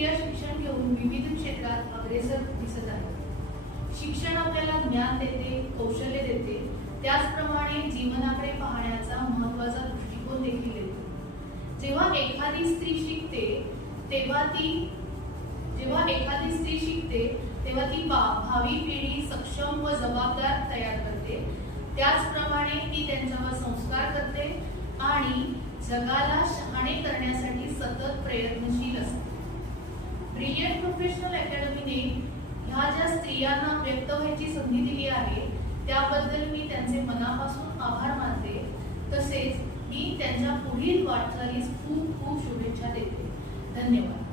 स्त्रिया शिक्षण घेऊन विविध क्षेत्रात अग्रेसर दिसत आहेत। शिक्षण आपल्याला ज्ञान देते, कौशल्य देते, त्याचप्रमाणे जीवनाकडे पाहण्याचा महत्त्वाचा दृष्टिकोन देखील देते। जेव्हा एखादी स्त्री शिकते तेव्हा ती भावी पिढी सक्षम व जबाबदार तयार करते। त्याचप्रमाणे ती त्यांच्यावर संस्कार करते आणि जगाला शहाणे करण्यासाठी सतत प्रयत्नशील असते। ब्रिलियंट प्रोफेशनल अकॅडमीने ह्या ज्या स्त्रियांना व्यक्त व्हायची संधी दिली आहे त्याबद्दल मी त्यांचे मनापासून आभार मानते। तसेच मी त्यांच्या पुढील वाटचालीस खूप खूप शुभेच्छा देते। धन्यवाद।